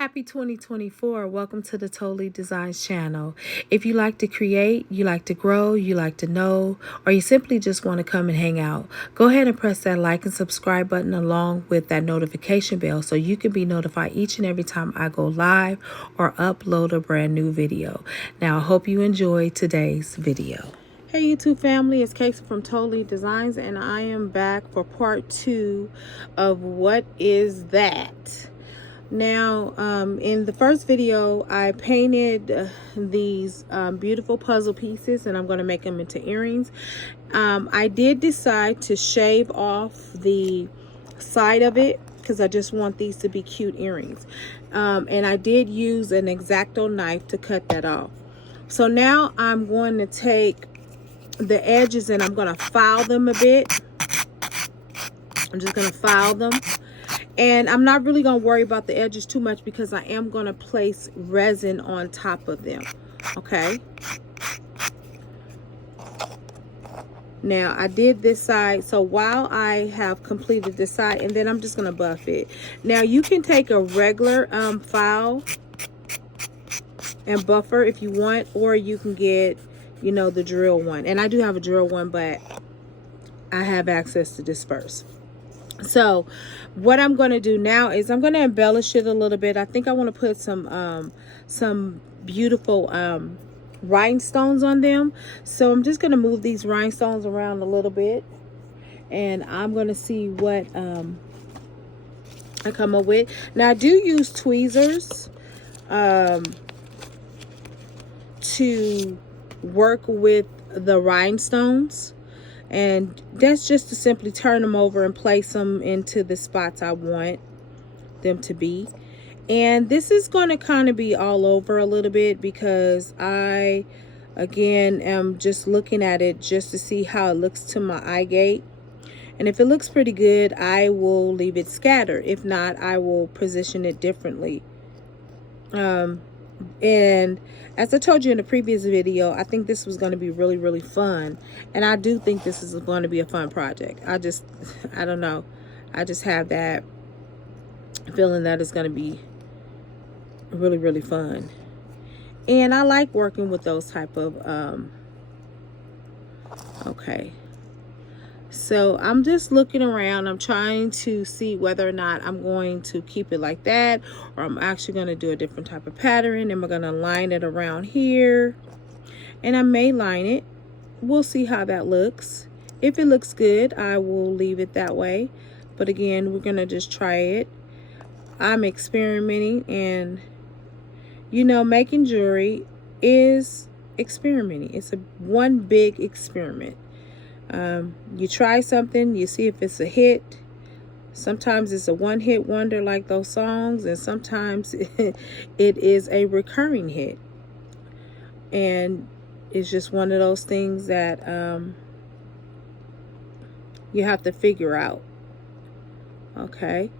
Happy 2024. Welcome to the Totally Designs channel. If you like to create, you like to grow, you like to know, or you simply just want to come and hang out, go ahead and press that like and subscribe button along with that notification bell so you can be notified each and every time I go live or upload a brand new video. Now, I hope you enjoy today's video. Hey YouTube family, it's Casey from Totally Designs, and I am back for part 2 of What Is That? Now, in the first video, I painted these beautiful puzzle pieces, and I'm going to make them into earrings. I did decide to shave off the side of it because I just want these to be cute earrings. And I did use an X-Acto knife to cut that off. So now I'm going to take the edges and I'm going to file them a bit. I'm just going to file them. And I'm not really going to worry about the edges too much because I am going to place resin on top of them. Okay. Now, I did this side. So while I have completed this side, and then I'm just going to buff it. Now, you can take a regular file and buffer if you want, or you can get, you know, the drill one. And I do have a drill one, but I have access to disperse. So what I'm going to do now is I'm going to embellish it a little bit. I think I want to put some beautiful rhinestones on them. So I'm just going to move these rhinestones around a little bit, and I'm going to see what I come up with. Now I do use tweezers to work with the rhinestones. And that's just to simply turn them over and place them into the spots I want them to be. And this is going to kind of be all over a little bit because I, again, am just looking at it just to see how it looks to my eye gate. And if it looks pretty good, I will leave it scattered. If not, I will position it differently. And as I told you in the previous video, I think this was going to be really, really fun. And I do think this is going to be a fun project. I don't know. I just have that feeling that it's going to be really, really fun. And I like working with those type of, okay. So I'm just looking around. I'm trying to see whether or not I'm going to keep it like that, or I'm actually going to do a different type of pattern, and we're going to line it around here. And I may line it. We'll see how that looks. If it looks good, I will leave it that way. But again, we're going to just try it. I'm experimenting, and you know, making jewelry is experimenting. It's one big experiment. You try something, you see if it's a hit. Sometimes it's a one-hit wonder like those songs, and sometimes it is a recurring hit. And it's just one of those things that you have to figure out. Okay.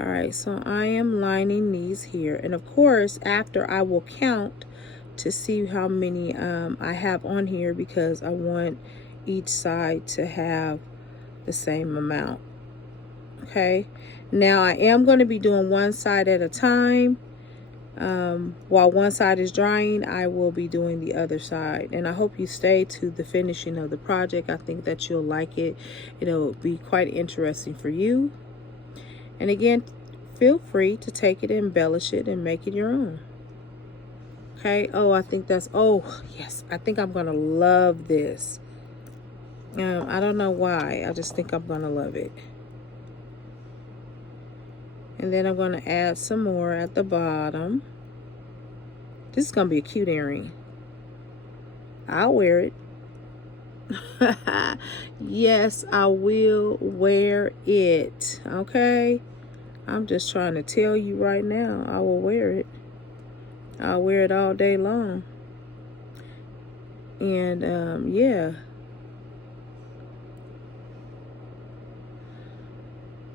All right, so I am lining these here. And of course, after I will count to see how many I have on here, because I want each side to have the same amount. Okay, now I am going to be doing one side at a time. While one side is drying, I will be doing the other side. And I hope you stay to the finishing of the project. I think that you'll like it. It'll be quite interesting for you. And again, feel free to take it, embellish it, and make it your own. Okay, oh, I think that's, oh yes, I think I'm gonna love this. I don't know why. I just think I'm going to love it. And then I'm going to add some more at the bottom. This is going to be a cute earring. I'll wear it. Yes, I will wear it. Okay? I'm just trying to tell you right now, I will wear it. I'll wear it all day long. And, yeah.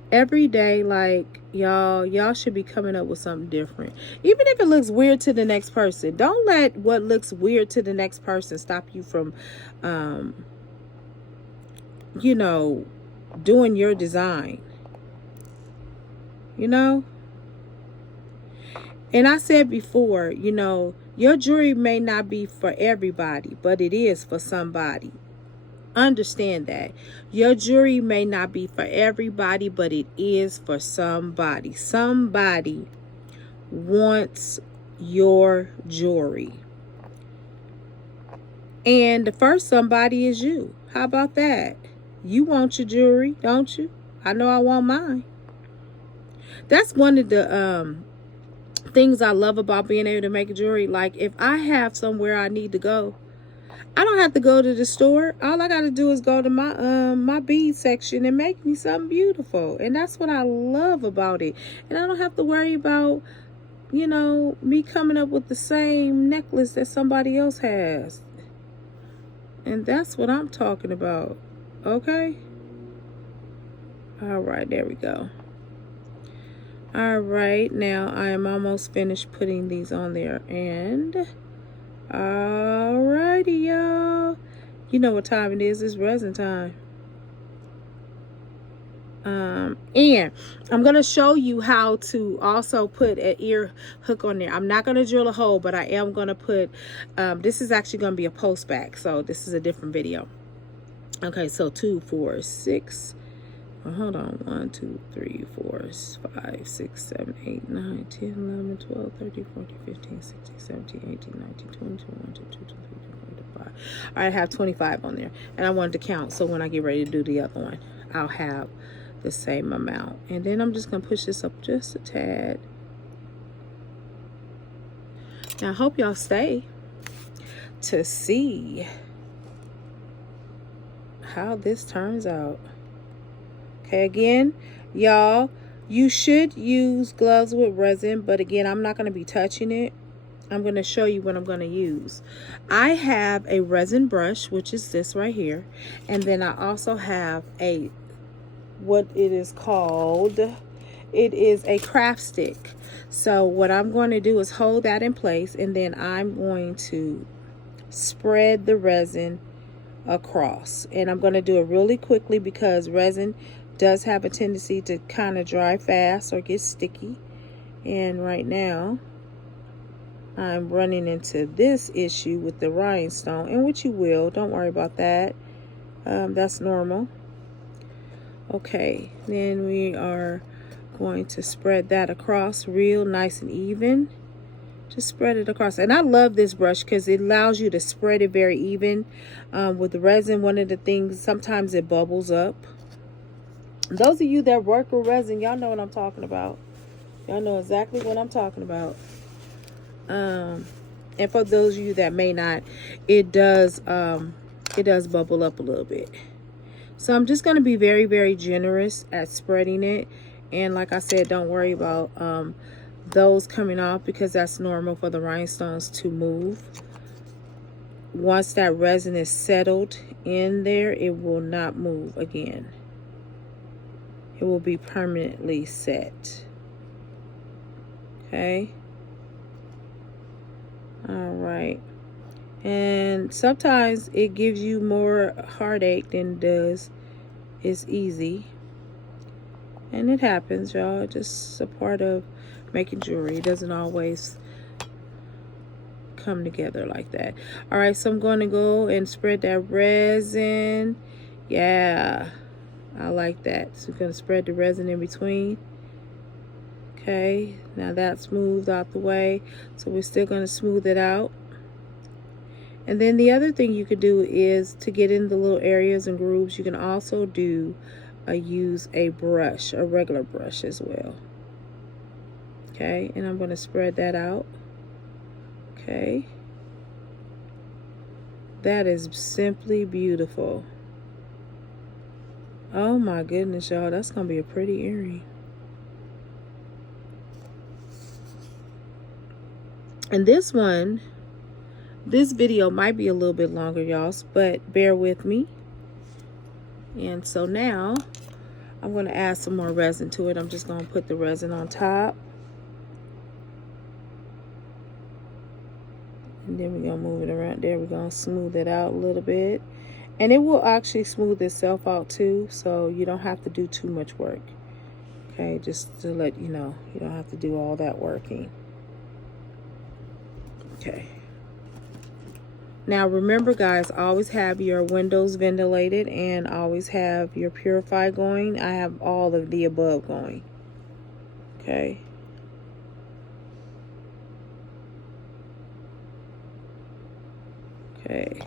Every day, like, y'all should be coming up with something different. Even if it looks weird to the next person, don't let what looks weird to the next person stop you from you know, doing your design. You know, And I said before, you know, your jewelry may not be for everybody, but it is for somebody. Understand that. Your jewelry may not be for everybody, but it is for somebody. Somebody wants your jewelry. And the first somebody is you. How about that? You want your jewelry, don't you? I know I want mine. That's one of the things I love about being able to make jewelry. Like, if I have somewhere I need to go, I don't have to go to the store. All I got to do is go to my bead section and make me something beautiful. And that's what I love about it. And I don't have to worry about, you know, me coming up with the same necklace that somebody else has. And that's what I'm talking about. Okay? All right, there we go. All right, now I am almost finished putting these on there. And alrighty, y'all. You know what time it is. It's resin time. And I'm going to show you how to also put an ear hook on there. I'm not going to drill a hole, but I am going to put, this is actually going to be a post back. So this is a different video. Okay, so 2, 4, 6. Hold on. 1, 2, 3, 4, 5, 6, 7, 8, 9, 10, 11, 12, 13, 14, 15, 16, 17, 18, 19, 20, 21, 22, 23, 24, 25. I have 25 on there. And I wanted to count. So when I get ready to do the other one, I'll have the same amount. And then I'm just going to push this up just a tad. Now I hope y'all stay to see how this turns out. Okay, again, y'all, you should use gloves with resin, but again, I'm not going to be touching it. I'm going to show you what I'm going to use. I have a resin brush, which is this right here. And then I also have a, what it is called, it is a craft stick. So what I'm going to do is hold that in place, and then I'm going to spread the resin across. And I'm going to do it really quickly because resin does have a tendency to kind of dry fast or get sticky. And right now I'm running into this issue with the rhinestone, and which you will, don't worry about that. That's normal. Okay, then we are going to spread that across real nice and even. Just spread it across. And I love this brush because it allows you to spread it very even. With the resin, one of the things, sometimes it bubbles up. Those of you that work with resin, y'all know what I'm talking about. Y'all know exactly what I'm talking about. And for those of you that may not, it does bubble up a little bit. So I'm just going to be very, very generous at spreading it. And like I said, don't worry about those coming off because that's normal for the rhinestones to move. Once that resin is settled in there, it will not move again. It will be permanently set. Okay. All right. And sometimes it gives you more heartache than it does. It's easy. And it happens, y'all. It's just a part of making jewelry. It doesn't always come together like that. All right, so I'm going to go and spread that resin. Yeah, I like that. So we're going to spread the resin in between. Okay, now that's moved out the way. So we're still going to smooth it out. And then the other thing you could do is to get in the little areas and grooves, you can also do use a brush, a regular brush as well. Okay, and I'm going to spread that out. Okay, that is simply beautiful. Oh my goodness, y'all, that's going to be a pretty earring. And this one, this video might be a little bit longer, y'all, but bear with me. And so now I'm going to add some more resin to it. I'm just going to put the resin on top. And then we're going to move it around there. We're going to smooth it out a little bit. And it will actually smooth itself out too, so you don't have to do too much work. Okay, just to let you know, you don't have to do all that working. Okay. Now remember guys, always have your windows ventilated and always have your purify going. I have all of the above going. Okay. Okay.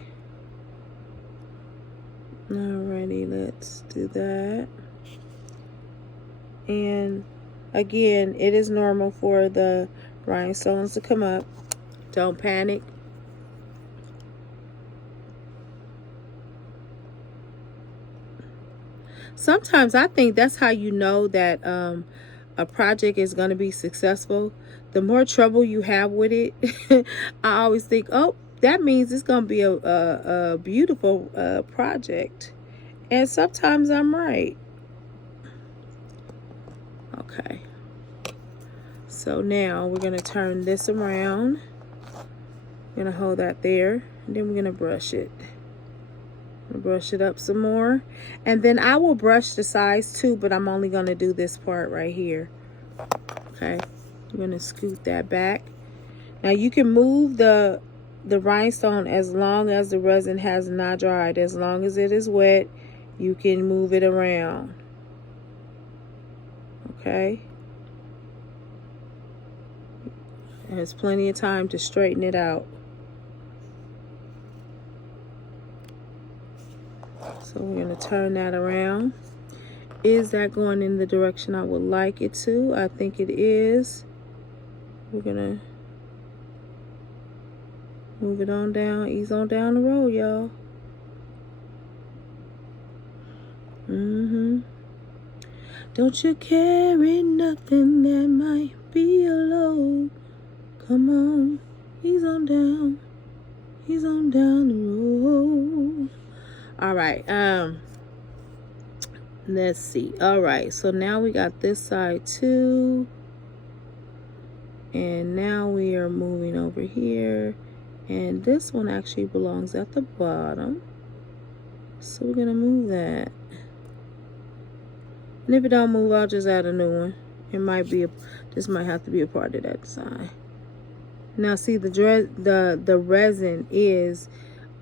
Alrighty, let's do that. And again, it is normal for the rhinestones to come up. Don't panic. Sometimes I think that's how you know that a project is going to be successful. The more trouble you have with it, I always think, oh, that means it's going to be a beautiful project. And sometimes I'm right. Okay. So now we're going to turn this around. We're going to hold that there. And then we're going to brush it. Brush it up some more, and then I will brush the sides too, but I'm only going to do this part right here. Okay, I'm going to scoot that back. Now you can move the rhinestone as long as the resin has not dried. As long as it is wet, you can move it around. Okay, there's plenty of time to straighten it out. So we're going to turn that around. Is that going in the direction I would like it to? I think it is. We're going to move it on down, ease on down the road, y'all. Don't you carry nothing that might be a load. Come on, ease on down the road. All right, let's see. All right, so now we got this side too. And now we are moving over here. And this one actually belongs at the bottom. So we're gonna move that. And if it don't move, I'll just add a new one. It might be, this might have to be a part of that design. Now see, the resin is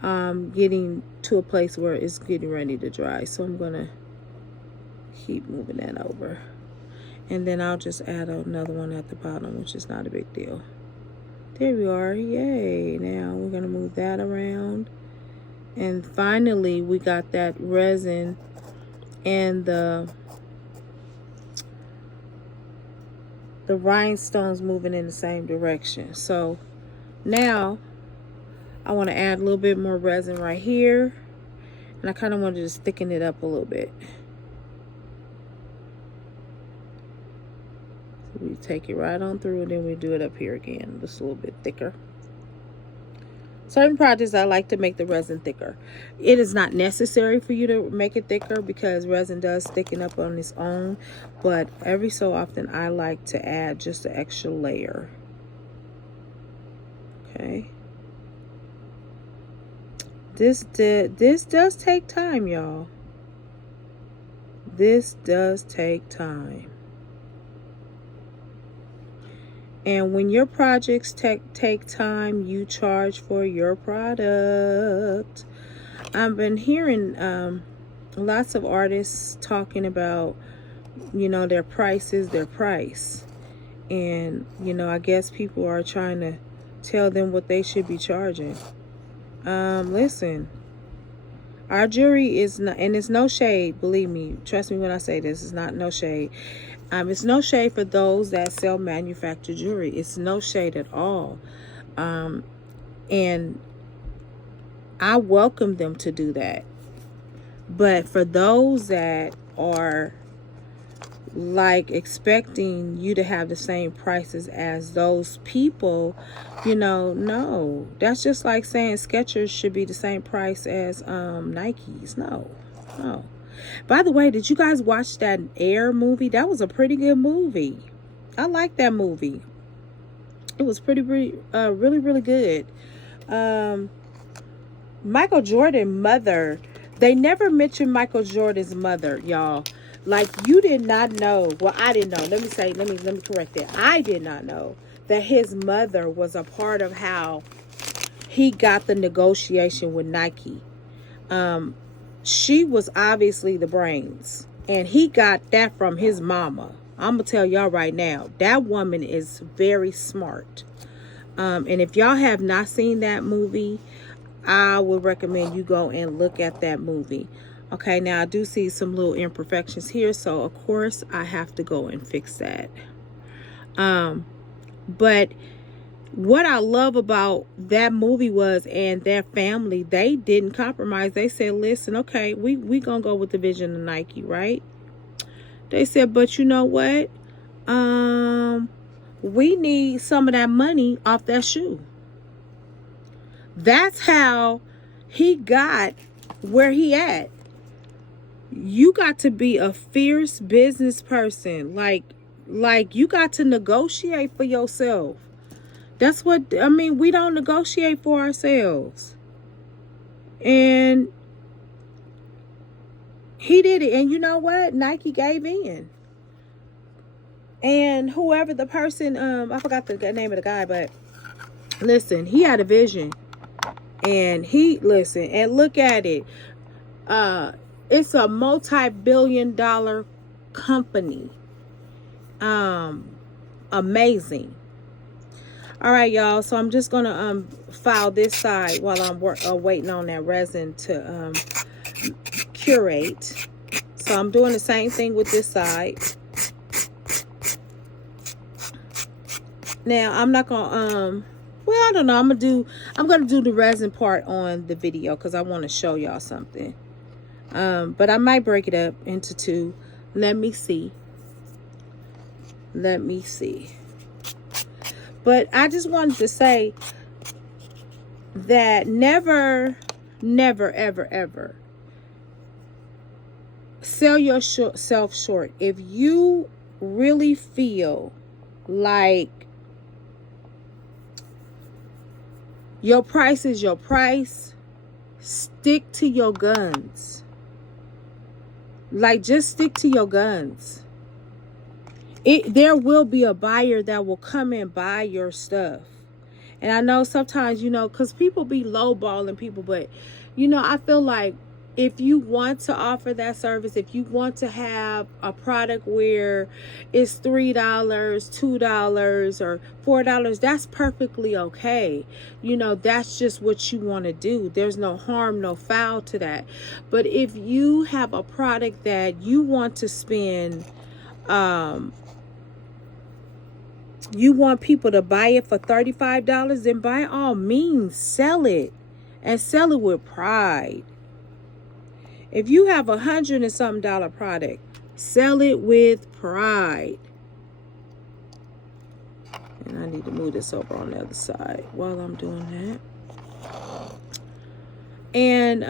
getting to a place where it's getting ready to dry, so I'm gonna keep moving that over, and then I'll just add another one at the bottom, which is not a big deal. There we are. Yay. Now we're gonna move that around, and finally we got that resin and the rhinestones moving in the same direction. So now I want to add a little bit more resin right here, and I kind of want to just thicken it up a little bit. So we take it right on through, and then we do it up here again, just a little bit thicker. Certain projects I like to make the resin thicker. It is not necessary for you to make it thicker because resin does thicken up on its own, but every so often I like to add just an extra layer. Okay. This does take time, y'all. This does take time. And when your projects take time, you charge for your product. I've been hearing lots of artists talking about, you know, their price is their price. And, you know, I guess people are trying to tell them what they should be charging. Listen, our jewelry is not, and it's no shade, believe me, trust me when I say this, it's not no shade. It's no shade for those that sell manufactured jewelry. It's no shade at all. And I welcome them to do that. But for those that are like expecting you to have the same prices as those people, you know, no. That's just like saying Skechers should be the same price as Nikes. No. By the way, did you guys watch that Air movie? That was a pretty good movie. I like that movie. It was really good. Michael Jordan's mother, they never mentioned Michael Jordan's mother, y'all. Like, you did not know. Well, I didn't know. Let me correct that. I did not know that his mother was a part of how he got the negotiation with Nike. She was obviously the brains, and he got that from his mama. I'm gonna tell y'all right now, that woman is very smart. And if y'all have not seen that movie, I would recommend you go and look at that movie. Okay, now I do see some little imperfections here, so of course I have to go and fix that. But what I love about that movie was, and their family, they didn't compromise. They said, listen, okay, we gonna go with the vision of Nike, right? They said, but you know what? We need some of that money off that shoe. That's how he got where he at. You got to be a fierce business person. Like you got to negotiate for yourself. That's what, I mean, we don't negotiate for ourselves. And he did it. And you know what? Nike gave in. And whoever the person, I forgot the name of the guy, but listen, he had a vision. And listen, and look at it. It's a multi-billion-dollar company. Amazing. All right, y'all. So I'm just gonna file this side while I'm waiting on that resin to curate. So I'm doing the same thing with this side. Now I'm not gonna well, I don't know. I'm gonna do the resin part on the video because I want to show y'all something. But I might break it up into two. Let me see. But I just wanted to say that never, ever, ever sell yourself short. If you really feel like your price is your price, stick to your guns. Like, just stick to your guns. There will be a buyer that will come and buy your stuff. And I know sometimes, you know, because people be lowballing people, but, you know, I feel like if you want to offer that service, if you want to have a product where it's $3, $2, or $4, that's perfectly okay. You know, that's just what you want to do. There's no harm, no foul to that. But if you have a product that you want to spend, you want people to buy it for $35, then by all means, sell it. And sell it with pride. If you have $100 and something product, sell it with pride. And I need to move this over on the other side while I'm doing that. And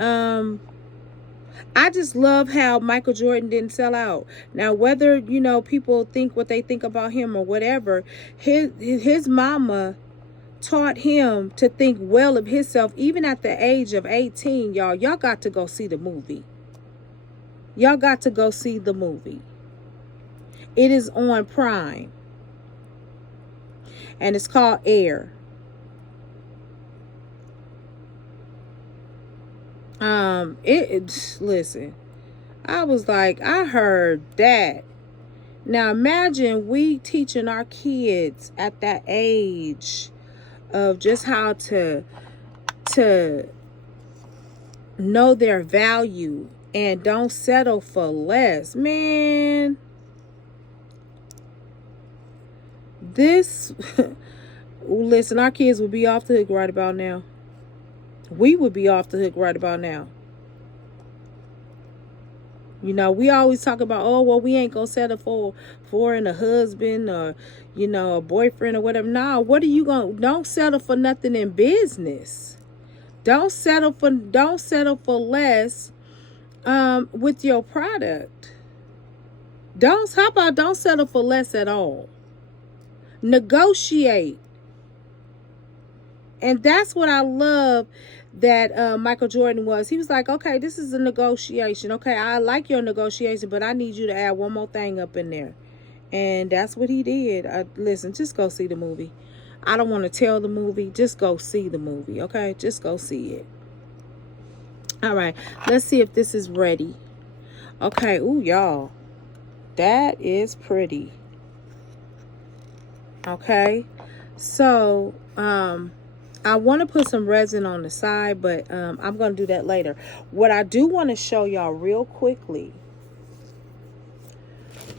I just love how Michael Jordan didn't sell out. Now, whether, you know, people think what they think about him or whatever, his mama taught him to think well of himself, even at the age of 18. Y'all got to go see the movie. Y'all got to go see the movie. It is on Prime. And it's called Air. Listen, I was like, I heard that. Now imagine we teaching our kids at that age of just how to know their value and don't settle for less. Man, this listen, our kids would be off the hook right about now. We would be off the hook right about now. You know, we always talk about, oh, well, we ain't gonna settle for a husband or, you know, a boyfriend or whatever. Nah, what are you gonna? Don't settle for nothing in business. Don't settle for less with your product. How about don't settle for less at all? Negotiate. And that's what I love that Michael Jordan was. He was like, okay, this is a negotiation. Okay, I like your negotiation, but I need you to add one more thing up in there. And that's what he did. Listen, just go see the movie. I don't want to tell the movie. Just go see the movie, okay? Just go see it. All right, let's see if this is ready. Okay, ooh, y'all. That is pretty. Okay, so I want to put some resin on the side, but I'm going to do that later. What I do want to show y'all real quickly,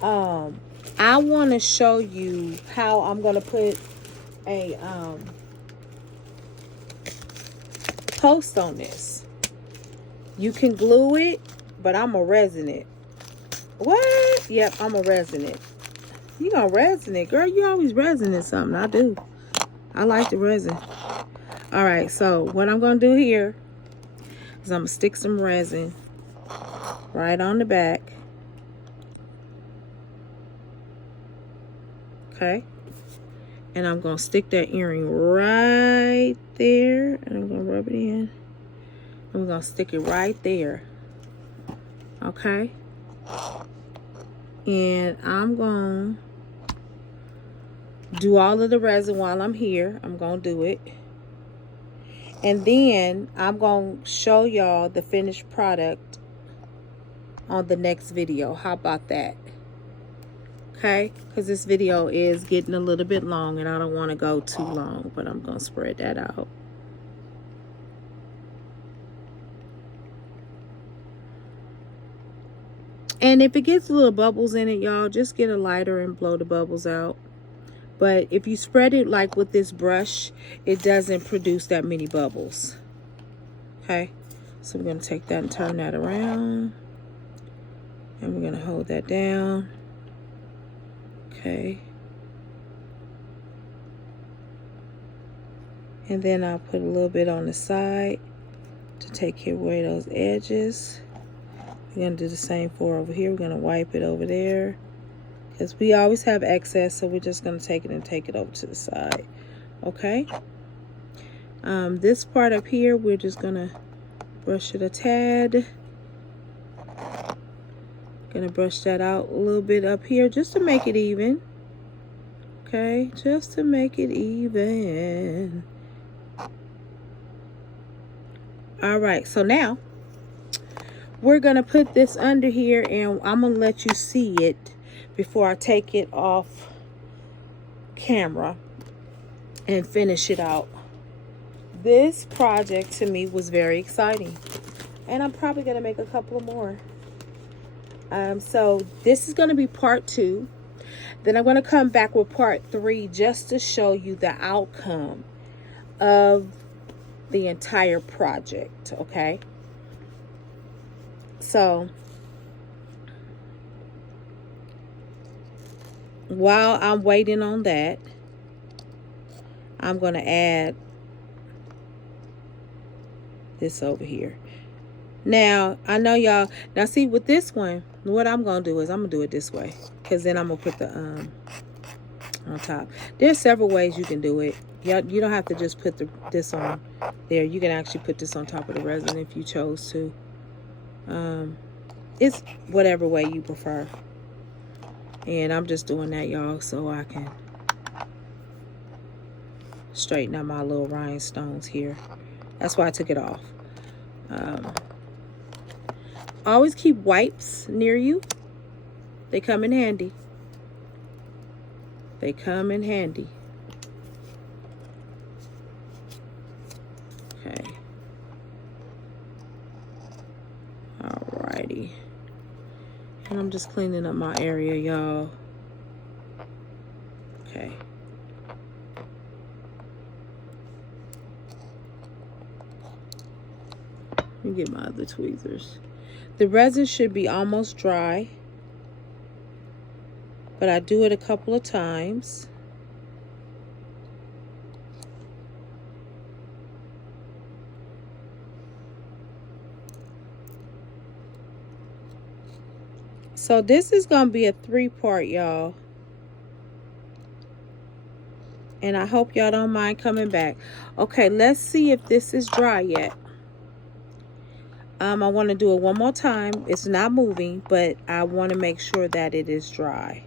I want to show you how I'm going to put a post on this. You can glue it, but I'm a resin it. What? Yep, I'm a resin it. You gonna resin it, girl? You always resin it something. I do. I like the resin. All right, so what I'm gonna do here is I'm gonna stick some resin right on the back. Okay, and I'm gonna stick that earring right there, and I'm gonna rub it in. I'm gonna stick it right there. Okay, and I'm gonna do all of the resin while I'm here. I'm gonna do it, and then I'm gonna show y'all the finished product on the next video. How about that? Okay, because this video is getting a little bit long and I don't want to go too long, but I'm gonna spread that out. And if it gets little bubbles in it, y'all, just get a lighter and blow the bubbles out. But if you spread it like with this brush, it doesn't produce that many bubbles. Okay, so we're gonna take that and turn that around, and we're gonna hold that down. Okay, and then I'll put a little bit on the side to take away those edges. We're gonna do the same for over here. We're gonna wipe it over there because we always have excess, so we're just gonna take it and take it over to the side. Okay, this part up here, we're just gonna brush it a tad. Gonna brush that out a little bit up here just to make it even. Okay, just to make it even. All right, so now we're gonna put this under here, and I'm gonna let you see it before I take it off camera and finish it out. This project to me was very exciting, and I'm probably gonna make a couple of more. So this is going to be part 2. Then I'm going to come back with part 3 just to show you the outcome of the entire project. Okay. So while I'm waiting on that, I'm going to add this over here. Now, I know y'all, now see with this one, what I'm going to do is I'm going to do it this way. Because then I'm going to put the, on top. There's several ways you can do it. You don't have to just put this on there. You can actually put this on top of the resin if you chose to. It's whatever way you prefer. And I'm just doing that, y'all, so I can straighten out my little rhinestones here. That's why I took it off. Always keep wipes near you. They come in handy. They come in handy. Okay. Alrighty. And I'm just cleaning up my area, y'all. Okay. Let me get my other tweezers. The resin should be almost dry, but I do it a couple of times. So this is going to be a 3-part, y'all. And I hope y'all don't mind coming back. Okay, let's see if this is dry yet. I want to do it one more time. It's not moving, but I want to make sure that it is dry.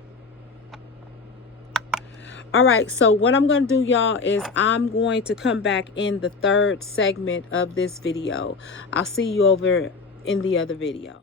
All right, so what I'm going to do, y'all, is I'm going to come back in the third segment of this video. I'll see you over in the other video.